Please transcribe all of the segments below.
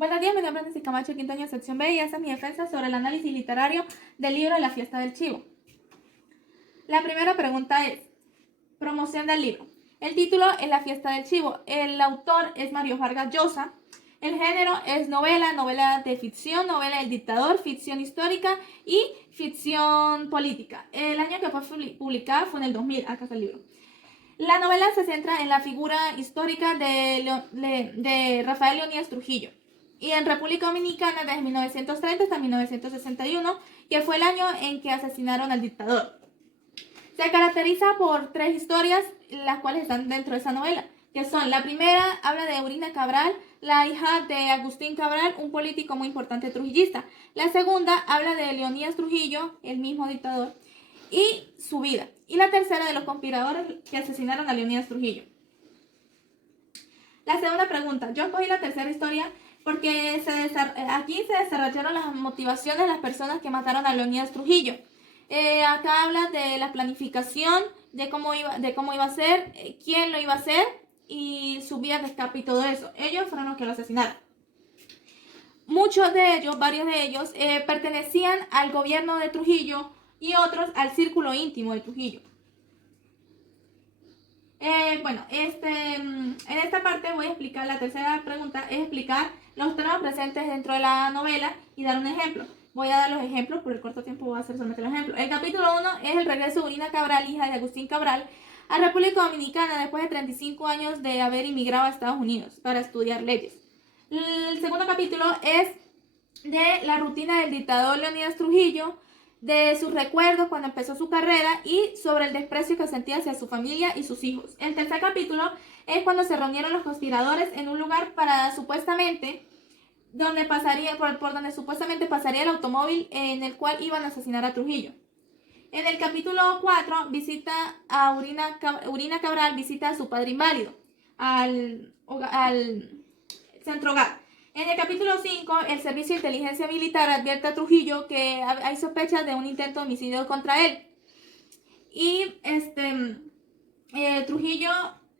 Buenos días, mi nombre es Nancy Camacho, quinto año, sección B, y esta es mi defensa sobre el análisis literario del libro La fiesta del chivo. La primera pregunta es, promoción del libro. El título es La fiesta del chivo. El autor es Mario Vargas Llosa. El género es novela, novela de ficción, novela del dictador, ficción histórica y ficción política. El año que fue publicada fue en el 2000, acá está el libro. La novela se centra en la figura histórica de Rafael Leónidas Trujillo y en República Dominicana desde 1930 hasta 1961, que fue el año en que asesinaron al dictador. Se caracteriza por tres historias, las cuales están dentro de esa novela, que son: la primera habla de Urina Cabral, la hija de Agustín Cabral, un político muy importante trujillista. La segunda habla de Leónidas Trujillo, el mismo dictador, y su vida. Y la tercera de los conspiradores que asesinaron a Leónidas Trujillo. La segunda pregunta. Yo escogí la tercera historia porque aquí se desarrollaron las motivaciones de las personas que mataron a Leónidas Trujillo. Acá habla de la planificación, de cómo iba a ser, quién lo iba a hacer y su vía de escape y todo eso. Ellos fueron los que lo asesinaron. Muchos de ellos, varios de ellos, pertenecían al gobierno de Trujillo y otros al círculo íntimo de Trujillo. En esta parte voy a explicar, la tercera pregunta es explicar los temas presentes dentro de la novela y dar un ejemplo. Voy a dar los ejemplos, por el corto tiempo voy a hacer solamente los ejemplos. El capítulo 1 es el regreso de Urina Cabral, hija de Agustín Cabral, a República Dominicana después de 35 años de haber emigrado a Estados Unidos para estudiar leyes. El segundo capítulo es de la rutina del dictador Leónidas Trujillo, de sus recuerdos cuando empezó su carrera y sobre el desprecio que sentía hacia su familia y sus hijos. El tercer capítulo es cuando se reunieron los conspiradores en un lugar para supuestamente por donde supuestamente pasaría el automóvil en el cual iban a asesinar a Trujillo. En el capítulo 4 visita a Urina Cabral, visita a su padre inválido al centro hogar. En el capítulo 5, el Servicio de Inteligencia Militar advierte a Trujillo que hay sospechas de un intento de homicidio contra él. Y Trujillo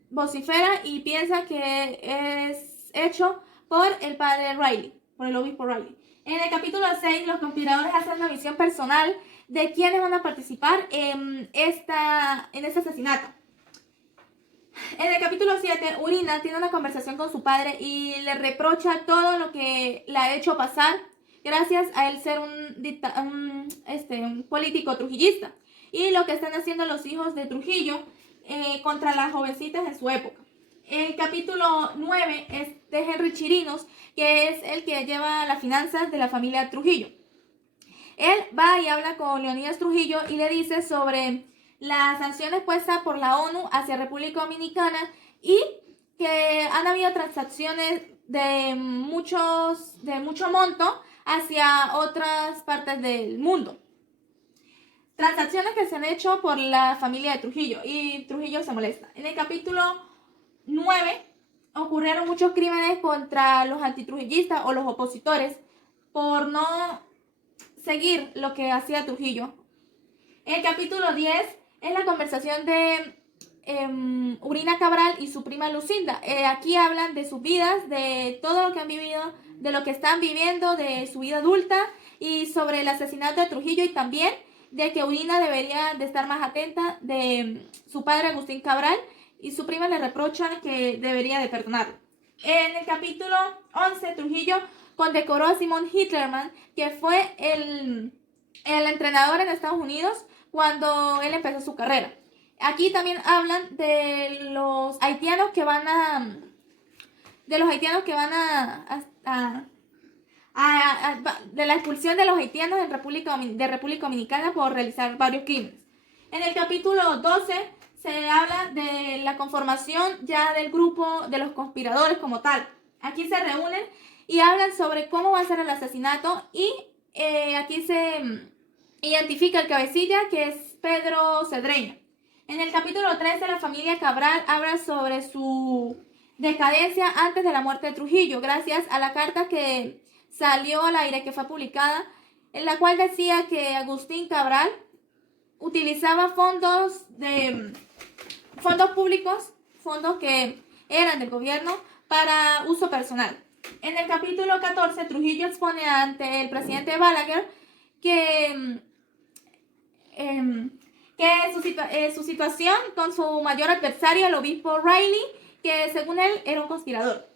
vocifera y piensa que es hecho por el padre Riley, por el obispo Riley. En el capítulo 6, los conspiradores hacen una visión personal de quiénes van a participar en este asesinato. En el capítulo 7, Urina tiene una conversación con su padre y le reprocha todo lo que le ha hecho pasar gracias a él ser un político trujillista y lo que están haciendo los hijos de Trujillo contra las jovencitas en su época. El capítulo 9 es de Henry Chirinos, que es el que lleva las finanzas de la familia Trujillo. Él va y habla con Leónidas Trujillo y le dice sobre las sanciones puestas por la ONU hacia República Dominicana y que han habido transacciones de mucho monto hacia otras partes del mundo. Transacciones que se han hecho por la familia de Trujillo y Trujillo se molesta. En el capítulo 9 ocurrieron muchos crímenes contra los antitrujillistas o los opositores por no seguir lo que hacía Trujillo. En el capítulo 10 es la conversación de Urina Cabral y su prima Lucinda. Aquí hablan de sus vidas, de todo lo que han vivido, de lo que están viviendo, de su vida adulta y sobre el asesinato de Trujillo y también de que Urina debería de estar más atenta de su padre Agustín Cabral y su prima le reprocha que debería de perdonarlo. En el capítulo 11, Trujillo condecoró a Simon Hitlerman, que fue el entrenador en Estados Unidos cuando él empezó su carrera. Aquí también hablan de los haitianos que van a de la expulsión de los haitianos de República Dominicana por realizar varios crímenes. En el capítulo 12 se habla de la conformación ya del grupo de los conspiradores como tal. Aquí se reúnen y hablan sobre cómo va a ser el asesinato y aquí se identifica el cabecilla, que es Pedro Cedreño. En el capítulo 13, la familia Cabral habla sobre su decadencia antes de la muerte de Trujillo, gracias a la carta que salió al aire, que fue publicada, en la cual decía que Agustín Cabral utilizaba fondos públicos, fondos que eran del gobierno, para uso personal. En el capítulo 14, Trujillo expone ante el presidente Balaguer que su situación con su mayor adversario, el obispo Riley, que según él era un conspirador.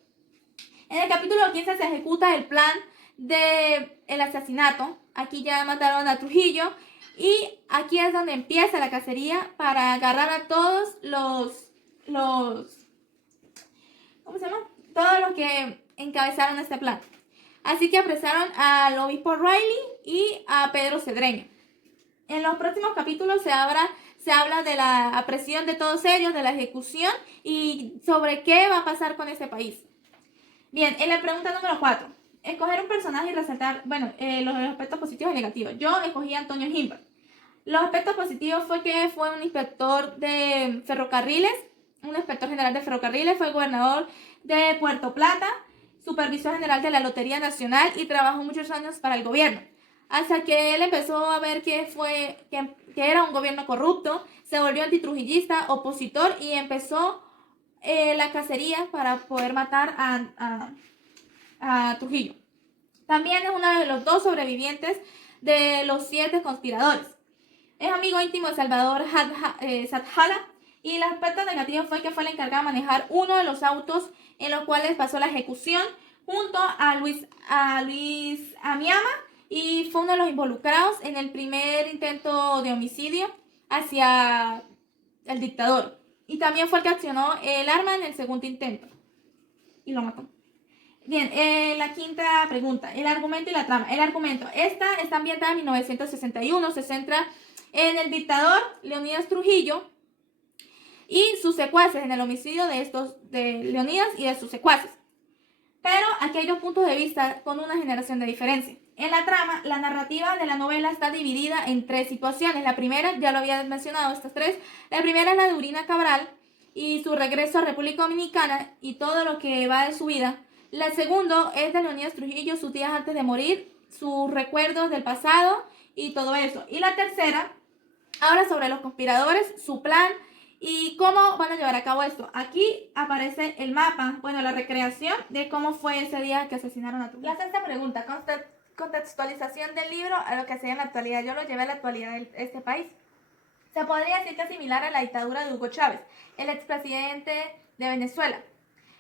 En el capítulo 15 se ejecuta el plan del asesinato. Aquí ya mataron a Trujillo y aquí es donde empieza la cacería para agarrar a todos los ¿cómo se llama? Todos los que encabezaron este plan. Así que apresaron al obispo Riley y a Pedro Cedreño. En los próximos capítulos se habla de la apresión de todos ellos, de la ejecución y sobre qué va a pasar con este país. Bien, en la pregunta número 4. Escoger un personaje y resaltar, los aspectos positivos y negativos. Yo escogí a Antonio Himbert. Los aspectos positivos fue que fue un inspector de ferrocarriles, un inspector general de ferrocarriles, fue gobernador de Puerto Plata, supervisor general de la Lotería Nacional y trabajó muchos años para el gobierno. Hasta que él empezó a ver que era un gobierno corrupto, se volvió antitrujillista, opositor y empezó la cacería para poder matar a Trujillo. También es uno de los 2 sobrevivientes de los 7 conspiradores. Es amigo íntimo de Salvador Zadjala y el aspecto negativo fue que fue el encargado de manejar uno de los autos en los cuales pasó la ejecución junto a Luis Amiama y fue uno de los involucrados en el primer intento de homicidio hacia el dictador. Y también fue el que accionó el arma en el segundo intento y lo mató. Bien, la quinta pregunta, el argumento y la trama. El argumento, esta está ambientada en 1961, se centra en el dictador Leonidas Trujillo y sus secuaces, en el homicidio de Leonidas y de sus secuaces. Pero aquí hay 2 puntos de vista con una generación de diferencia. En la trama, la narrativa de la novela está dividida en 3 situaciones. La primera, ya lo había mencionado, estas 3. La primera es la de Urina Cabral y su regreso a República Dominicana y todo lo que va de su vida. La segunda es de Leonidas Trujillo, sus días antes de morir, sus recuerdos del pasado y todo eso. Y la tercera habla sobre los conspiradores, su plan y cómo van a llevar a cabo esto. Aquí aparece el mapa, la recreación de cómo fue ese día que asesinaron a Trujillo. La sexta pregunta, contextualización del libro a lo que hacía en la actualidad. Yo lo llevé a la actualidad de este país. Se podría decir que es similar a la dictadura de Hugo Chávez, el expresidente de Venezuela.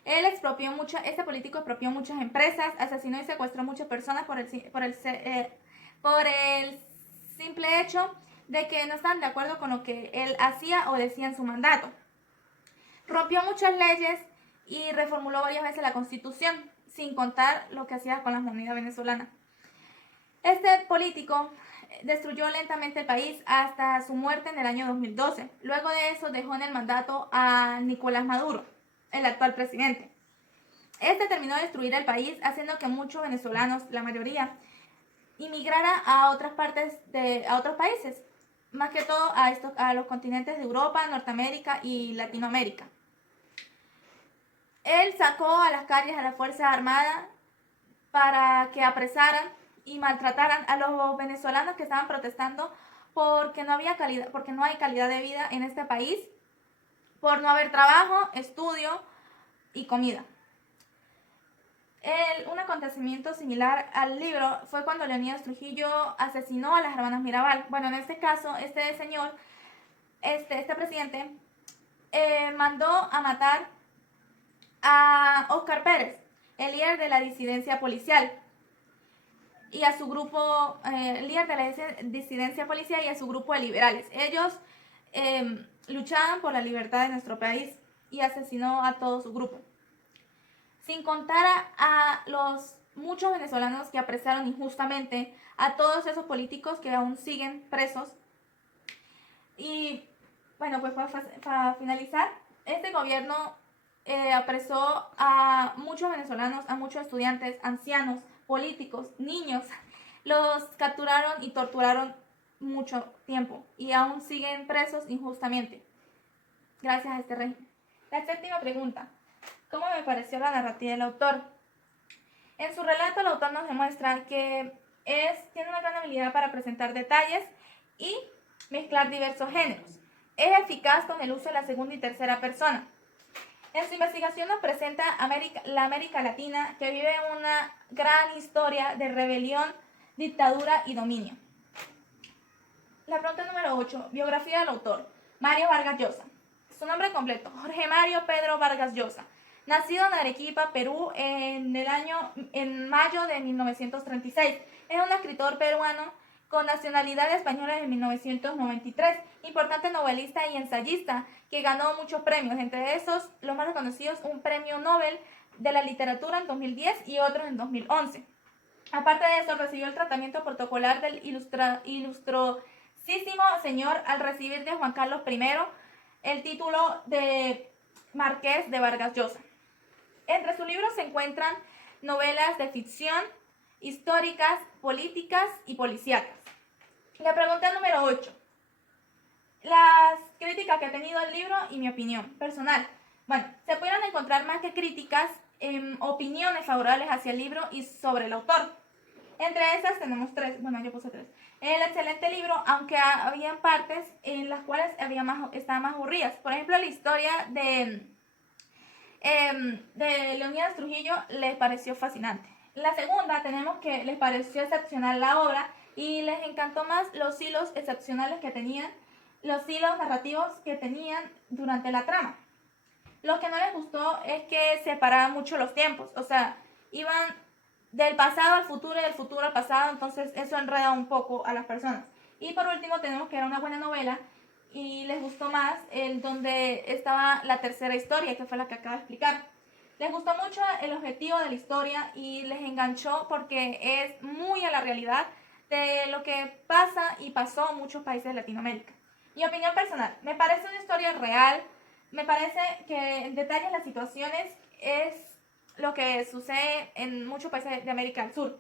Este político expropió muchas empresas, asesinó y secuestró muchas personas por el simple hecho de que no estaban de acuerdo con lo que él hacía o decía en su mandato. Rompió muchas leyes y reformuló varias veces la Constitución, sin contar lo que hacía con la moneda venezolana. Este político destruyó lentamente el país hasta su muerte en el año 2012. Luego de eso dejó en el mandato a Nicolás Maduro, el actual presidente. Este terminó de destruir el país, haciendo que muchos venezolanos, la mayoría, inmigrara a otros países, más que todo a los continentes de Europa, Norteamérica y Latinoamérica. Él sacó a las calles a la Fuerza Armada para que apresaran y maltrataran a los venezolanos que estaban protestando porque no hay calidad de vida en este país, por no haber trabajo, estudio y comida. Un acontecimiento similar al libro fue cuando Leonidas Trujillo asesinó a las hermanas Mirabal. En este caso, este señor, este presidente, mandó a matar a Óscar Pérez, el líder de la disidencia policial, y a su grupo, líder de la disidencia policial y a su grupo de liberales. Ellos luchaban por la libertad de nuestro país y asesinó a todo su grupo. Sin contar a los muchos venezolanos que apresaron injustamente, a todos esos políticos que aún siguen presos. Y pues para finalizar, este gobierno apresó a muchos venezolanos, a muchos estudiantes, ancianos, políticos, niños. Los capturaron y torturaron mucho tiempo y aún siguen presos injustamente gracias a este régimen. La séptima pregunta. ¿Cómo me pareció la narrativa del autor? En su relato, el autor nos demuestra que tiene una gran habilidad para presentar detalles y mezclar diversos géneros. Es eficaz con el uso de la segunda y tercera persona. En su investigación nos presenta la América Latina, que vive una gran historia de rebelión, dictadura y dominio. La pregunta número 8. Biografía del autor. Mario Vargas Llosa. Su nombre completo: Jorge Mario Pedro Vargas Llosa. Nacido en Arequipa, Perú, en mayo de 1936. Es un escritor peruano con nacionalidad española en 1993. Importante novelista y ensayista que ganó muchos premios. Entre esos, los más reconocidos, un premio Nobel de la literatura en 2010 y otros en 2011. Aparte de eso, recibió el tratamiento protocolar del ilustrosísimo señor al recibir de Juan Carlos I el título de Marqués de Vargas Llosa. Entre sus libros se encuentran novelas de ficción, históricas, políticas y policíacas. La pregunta número 8. Las críticas que ha tenido el libro y mi opinión personal. Bueno, se pudieron encontrar más que críticas, opiniones favorables hacia el libro y sobre el autor. Entre esas tenemos 3, bueno, yo puse 3. El excelente libro, aunque había partes en las cuales estaban más aburridas. Por ejemplo, la historia de Leonidas Trujillo les pareció fascinante. La segunda, tenemos que les pareció excepcional la obra y les encantó más los hilos excepcionales que tenían, los hilos narrativos que tenían durante la trama. Lo que no les gustó es que separaban mucho los tiempos, o sea, iban del pasado al futuro y del futuro al pasado, entonces eso enreda un poco a las personas. Y por último tenemos que era una buena novela y les gustó más el donde estaba la tercera historia, que fue la que acabo de explicar. Les gustó mucho el objetivo de la historia y les enganchó porque es muy a la realidad de lo que pasa y pasó en muchos países de Latinoamérica. Mi opinión personal, me parece una historia real, me parece que en detalle las situaciones es lo que sucede en muchos países de América del Sur.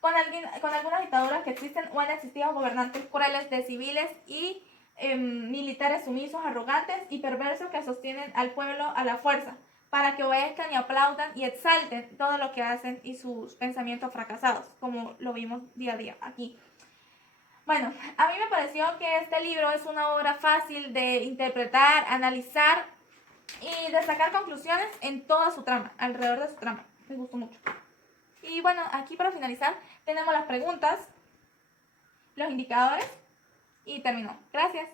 Con algunas dictaduras que existen o han existido gobernantes crueles de civiles y militares sumisos, arrogantes y perversos que sostienen al pueblo a la fuerza para que obedezcan y aplaudan y exalten todo lo que hacen y sus pensamientos fracasados, como lo vimos día a día aquí. Bueno, a mí me pareció que este libro es una obra fácil de interpretar, analizar y de sacar conclusiones en toda su trama, alrededor de su trama. Me gustó mucho. Y bueno, aquí para finalizar tenemos las preguntas, los indicadores y terminó. Gracias.